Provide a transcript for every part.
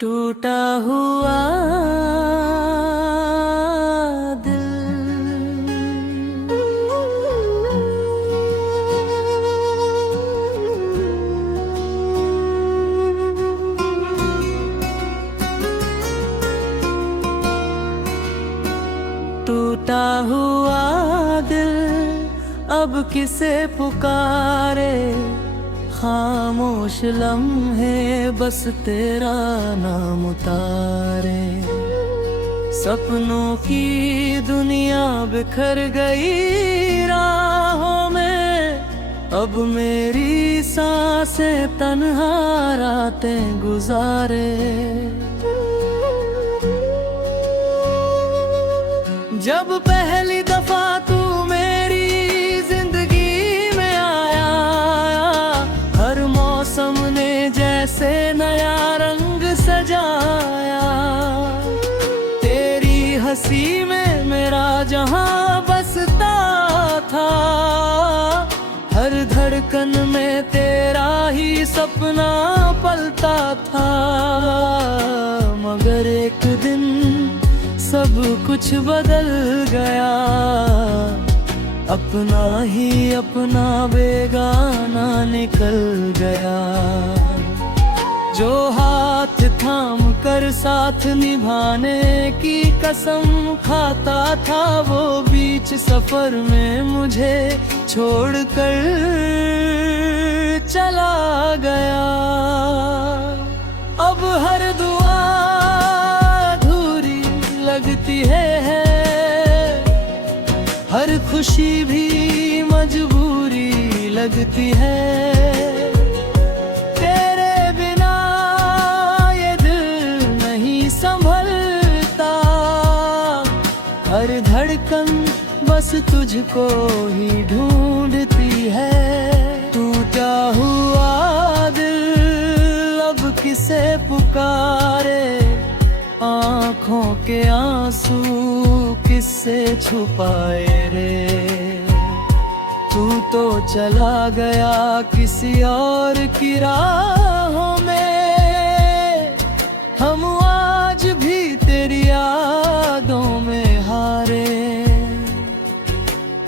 टूटा हुआ दिल। टूटा हुआ दिल अब किसे पुकारे, खामोश लम्हे बस तेरा नाम उतारे। सपनों की दुनिया बिखर गई राहों में, अब मेरी सांसें तन्हा रातें गुजारे। जब पहली दफा तू मेरी जिंदगी में आया, हर मौसम ने जैसे नया रंग सजाया। तेरी हंसी में मेरा जहां बसता था, हर धड़कन में तेरा ही सपना पलता था। मगर एक दिन सब कुछ बदल गया, अपना ही अपना बेगाना निकल गया। जो हाथ थाम कर साथ निभाने की कसम खाता था, वो बीच सफर में मुझे छोड़कर चला गया। अब हर दुआ लगती है, हर खुशी भी मजबूरी लगती है। तेरे बिना ये दिल नहीं संभलता, हर धड़कन बस तुझको ही ढूंढती है। टूटा हुआ दिल अब किसे पुकारे, आँखों के आंसू किससे छुपाए रे। तू तो चला गया किसी और की राहों में, हम आज भी तेरी यादों में हारे।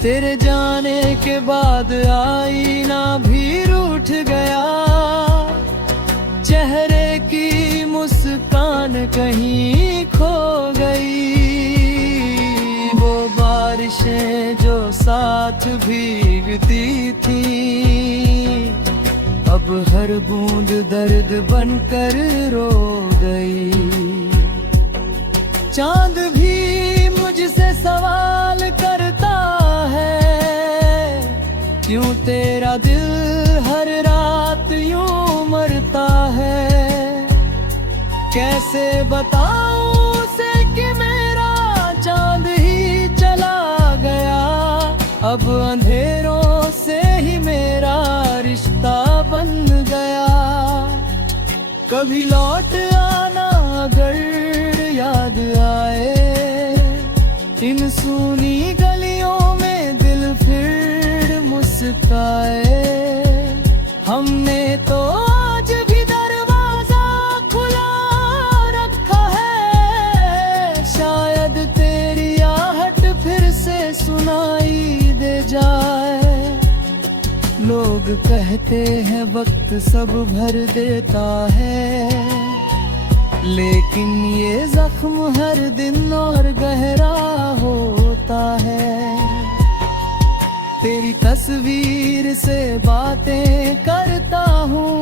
तेरे जाने के बाद आईना भी रूठ गया, चेहरे की मुस्कान कहीं खो गई। वो बारिशें जो साथ भीगती थी, अब हर बूंद दर्द बनकर रो गई। चांद भी मुझसे सवाल करता है, क्यों तेरा दिल हर रात यूं मरता है। कैसे बताऊं उसे कि मेरा चांद ही चला गया, अब अंधेरों से ही मेरा रिश्ता बन गया। कभी लौट आना अगर याद आए, इन सूनी गलियों में दिल फिर मुस्काए। हमने तो आज भी दरवाजा खुला रखा है, शायद तेरी आहट फिर से सुनाई दे जाए। लोग कहते हैं वक्त सब भर देता है, लेकिन ये जख्म हर दिन और गहरा होता है। तेरी तस्वीर से बातें करता हूँ,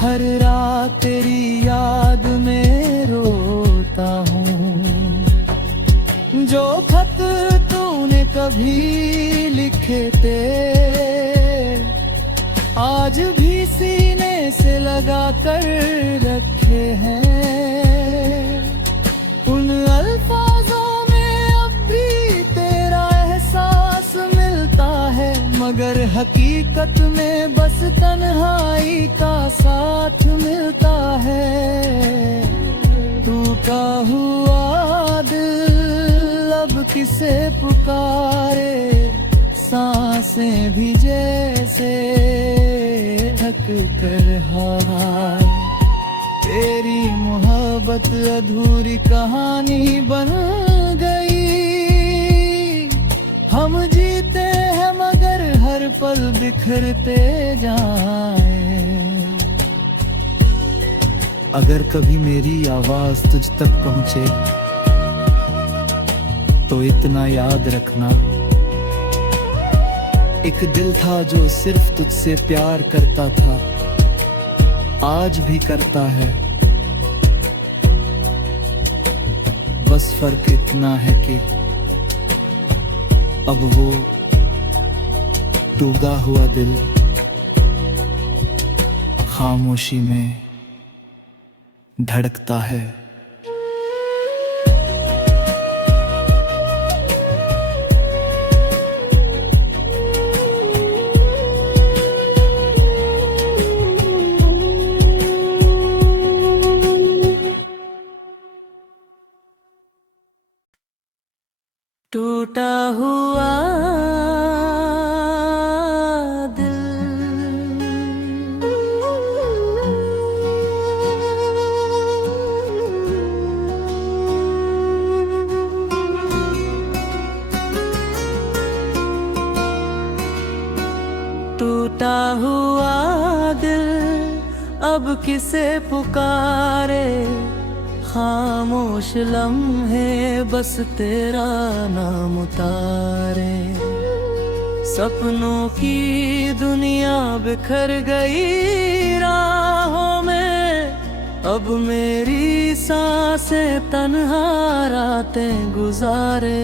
हर रात तेरी याद में रोता हूँ। जो खत तूने कभी लिखे थे, आज भी सीने से लगा कर रखे हैं। उन अल्फाजों में अब भी तेरा एहसास मिलता है, मगर हकीकत में बस तन्हाई का साथ मिलता है। टूटा हुआ दिल अब किसे पुकारे, सांसें भी जैसे थक कर हार। तेरी मोहब्बत अधूरी कहानी बन गई। हम जीते हैं मगर हर पल बिखरते जाए। अगर कभी मेरी आवाज तुझ तक पहुंचे तो इतना याद रखना, एक दिल था जो सिर्फ तुझसे प्यार करता था, आज भी करता है। बस फर्क इतना है कि अब वो टूटा हुआ दिल खामोशी में धड़कता है। टूटा हुआ टूटा हुआ दिल अब किसे पुकारे। खामोश लम्हे बस तेरा नाम उतारे। सपनों की दुनिया बिखर गई राहों में, अब मेरी सांसें तन्हा रातें गुजारे।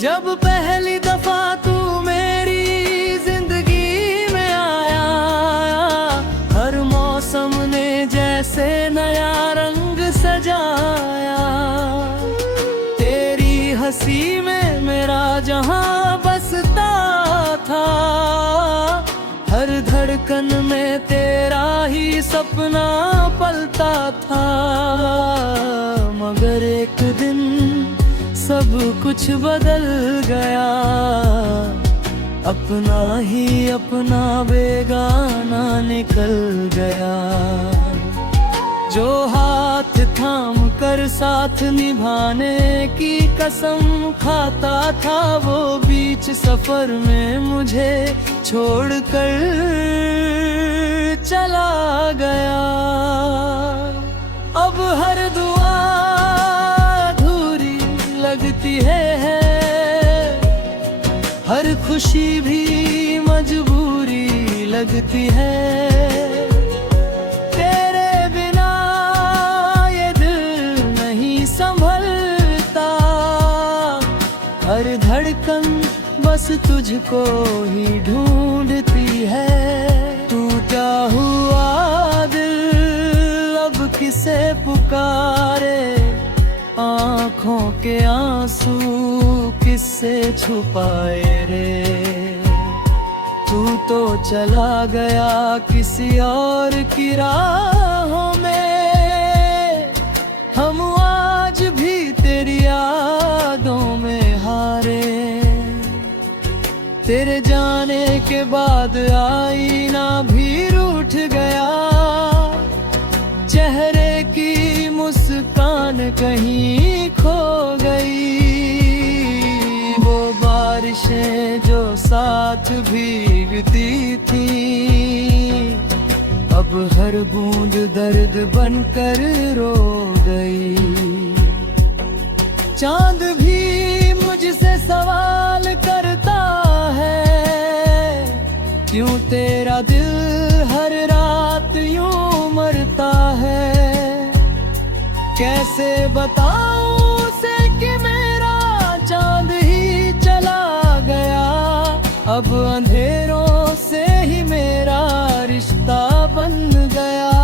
जब पहली दफा तू मेरी जिंदगी में आया, हर मौसम ने जैसे नया रंग सजाया। तेरी हंसी में मेरा जहां बसता था, हर धड़कन में तेरा ही सपना पलता था। मगर एक दिन सब कुछ बदल गया, अपना ही अपना बेगाना निकल गया। जो हाथ थाम कर साथ निभाने की कसम खाता था, वो बीच सफर में मुझे छोड़कर चला गया। अब हर दुआ लगती है, हर खुशी भी मजबूरी लगती है। तेरे बिना ये दिल नहीं संभलता, हर धड़कन बस तुझको ही ढूंढती है। टूटा हुआ दिल अब किसे पुकारे, आँखों के आंसू किससे छुपाए रे। तू तो चला गया किसी और की राहों में, हम आज भी तेरी यादों में हारे। तेरे जाने के बाद आईना भी रूठ गया, चेहरे की मुस्कान कहीं खो गई। वो बारिशें जो साथ भीगती थी, अब हर बूंद दर्द बनकर रो गई। चांद भी मुझसे सवाल करता है, क्यों तेरा दिल हर रात यूं मरता है। कैसे बताऊं उसे कि मेरा चांद ही चला गया, अब अंधेरों से ही मेरा रिश्ता बन गया।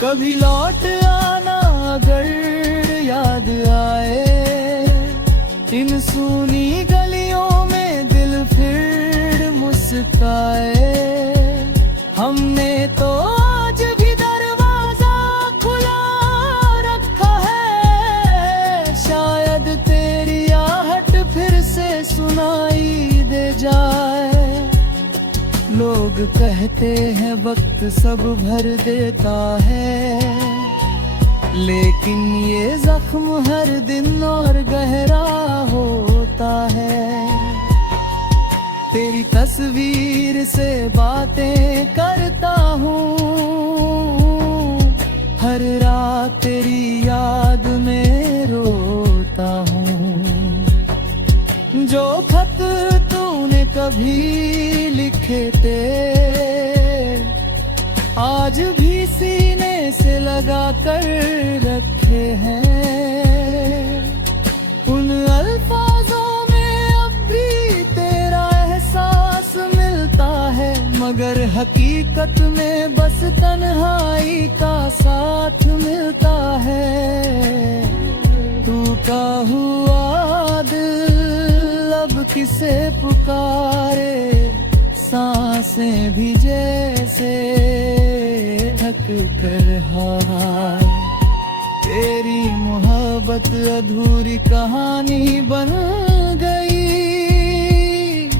कभी लौट आना अगर याद आए, इन सूनी गलियों में दिल फिर मुस्काए। हमने तो आज भी दरवाजा खुला रखा है, शायद तेरी आहट फिर से सुनाई दे जाए। लोग कहते हैं वक्त सब भर देता है, लेकिन ये जख्म हर दिन और गहरा होता है। तेरी तस्वीर से बातें करता हूँ, हर रात तेरी याद में रोता हूँ। जो खत तूने कभी लिखे थे, आज भी सीने से लगा कर रखे हैं। उन अल्फाजों में अब भी तेरा एहसास मिलता है, मगर हकीकत में बस तन्हाई का साथ मिलता है। टूटा हुआ दिल अब किसे पुकारे, सांसें भी जैसे थक कर हाय। तेरी मोहब्बत अधूरी कहानी बन गई,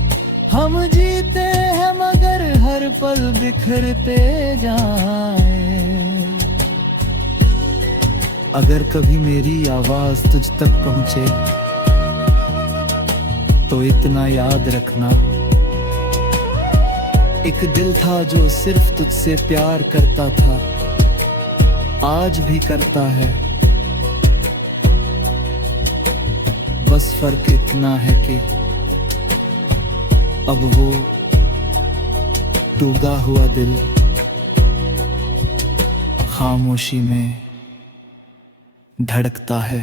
हम जीते हैं मगर हर पल बिखरते जाए। अगर कभी मेरी आवाज तुझ तक पहुंचे तो इतना याद रखना, एक दिल था जो सिर्फ तुझसे प्यार करता था, आज भी करता है। बस फर्क इतना है कि अब वो टूटा हुआ दिल खामोशी में धड़कता है।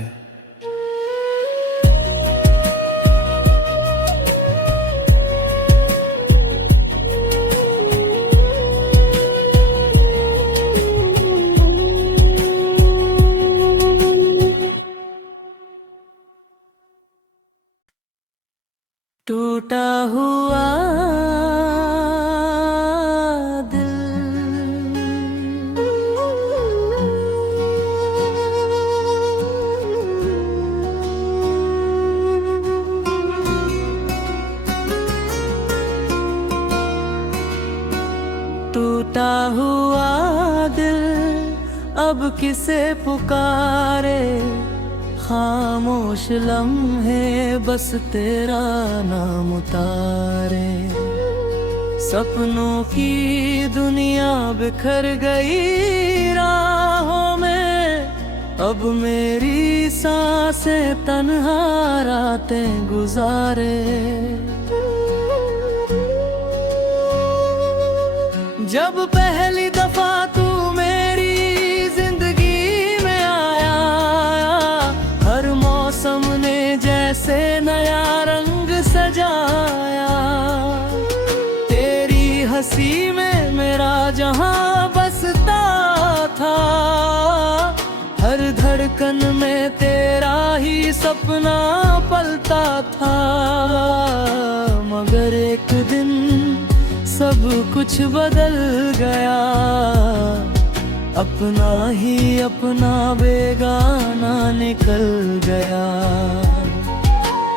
टूटा हुआ दिल, टूटा हुआ दिल अब किसे पुकारे। खामोश लम्हे बस तेरा नाम उतारे। सपनों की दुनिया बिखर गई राहों में, अब मेरी सांसें तन्हा रातें गुजारे। जब पहली दफा तू मेरी जिंदगी में आया, हर मौसम ने जैसे नया रंग सजाया। तेरी हंसी में मेरा जहां बसता था, हर धड़कन में तेरा ही सपना पलता था। मगर एक दिन सब कुछ बदल गया, अपना ही अपना बेगाना निकल गया।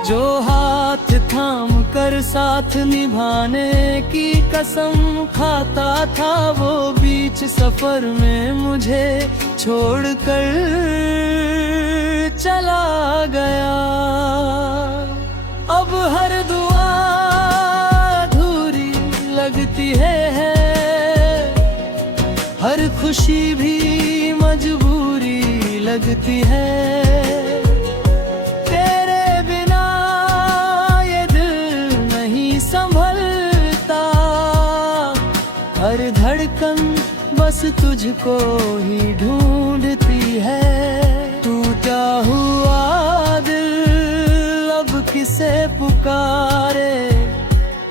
जो हाथ थाम कर साथ निभाने की कसम खाता था, वो बीच सफर में मुझे छोड़कर चला गया। अब हर दुआ लगती है, हर खुशी भी मजबूरी लगती है। तेरे बिना ये दिल नहीं संभलता, हर धड़कन बस तुझको ही ढूंढती है। टूटा हुआ दिल अब किसे पुकारे,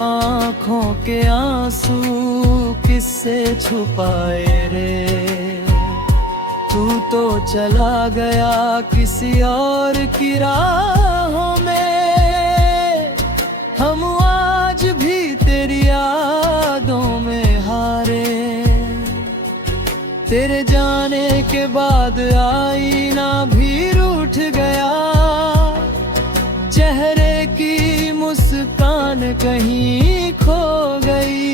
आँखों के आंसू किससे छुपाए रे। तू तो चला गया किसी और की राहों में, हम आज भी तेरी यादों में हारे। तेरे जाने के बाद आईना भी रूठ गया, चेहरे की मुस्कान कहीं खो गई।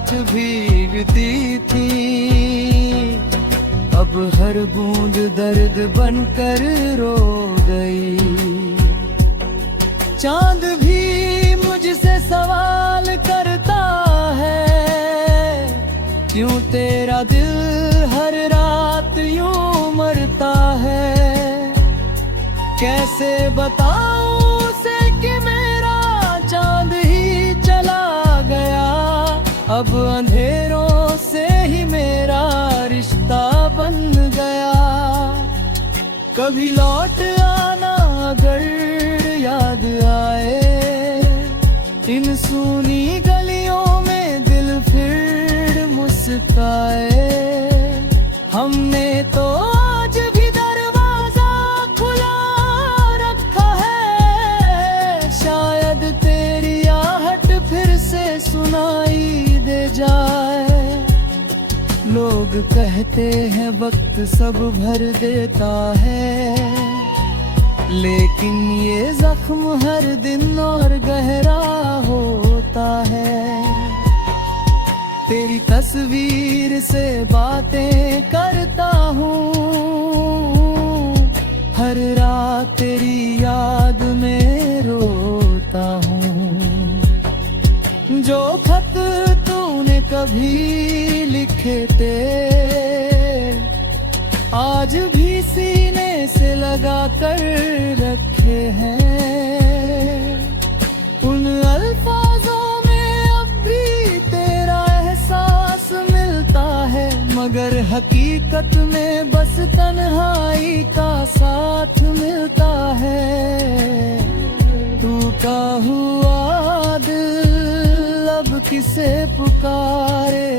साथ भीगती थी, अब हर बूंद दर्द बनकर रो गई। चांद भी मुझसे सवाल करता है, क्यों तेरा दिल हर रात यूं मरता है। कैसे बताऊं उसे कि मेरा चांद ही चला गया, अब अंधेरों से ही मेरा रिश्ता बन गया। कभी लौट आना अगर याद आए, इन सूनी गलियों में दिल फिर मुस्काए। हमने तो आज भी दरवाजा खुला रखा है, शायद तेरी आहट फिर से सुनाई दे जाए। लोग कहते हैं वक्त सब भर देता है, लेकिन ये जख्म हर दिन और गहरा होता है। तेरी तस्वीर से बातें करता हूँ, हर रात तेरी याद में रोता हूँ। जो खत तूने कभी लिखे थे, आज भी सीने से लगा कर रखे हैं। उन अल्फाजों में अब भी तेरा एहसास मिलता है, मगर हकीकत में बस तन्हाई का साथ मिलता है। टूटा हुआ दिल अब किसे पुकारे,